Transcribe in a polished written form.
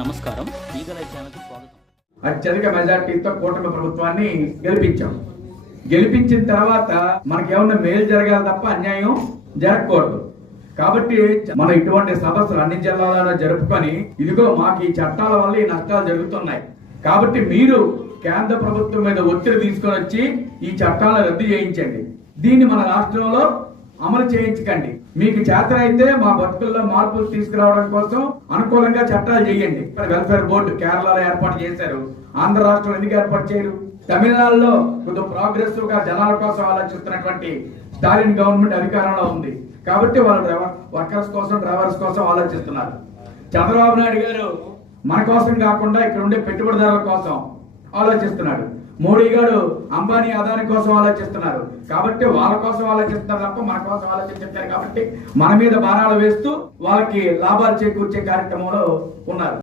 నమస్కారం, ఈగల ఛానల్కి స్వాగతం. అత్యధిక మెజార్టీతో కూటమి ప్రభుత్వాన్ని గెలిపించాం. గెలిపించిన తర్వాత మనకేమన్నా మేలు జరగాలి తప్ప అన్యాయం జరగకూడదు. కాబట్టి మనం ఇటువంటి సభలు అన్ని జిల్లాలలో జరుపుకొని ఇదిగో మాకు ఈ చట్టాల వల్ల ఈ నష్టాలు జరుగుతున్నాయి, కాబట్టి మీరు కేంద్ర ప్రభుత్వం మీద ఒత్తిడి తీసుకొని వచ్చి ఈ చట్టాలను రద్దు చేయించండి, దీన్ని మన రాష్ట్రంలో అమలు చేయించకండి, మీకు చేతనైతే మా బతుకుల్లో మార్పులు తీసుకురావడం కోసం అనుకూలంగా చట్టాలు చేయండి. వెల్ఫేర్ బోర్డు కేరళలో ఏర్పాటు చేశారు, ఆంధ్ర రాష్ట్రంలో ఎందుకు ఏర్పాటు చేయరు? తమిళనాడులో కొంచెం ప్రోగ్రెసివ్ గా జనాల కోసం ఆలోచిస్తున్నటువంటి స్టాలిన్ గవర్నమెంట్ అధికారంలో ఉంది, కాబట్టి వాళ్ళు వర్కర్స్ కోసం డ్రైవర్స్ కోసం ఆలోచిస్తున్నారు. చంద్రబాబు నాయుడు గారు మన కోసం కాకుండా ఇక్కడ ఉండే పెట్టుబడిదారుల కోసం ఆలోచిస్తున్నాడు. మోడీ గారు అంబానీ అదాని కోసం ఆలోచిస్తున్నారు, కాబట్టి వాళ్ళ కోసం ఆలోచిస్తున్నారు తప్ప మన కోసం ఆలోచించారు. కాబట్టి మన మీద భారాలు వేస్తూ వాళ్ళకి లాభాలు చేకూర్చే కార్యక్రమంలో ఉన్నారు.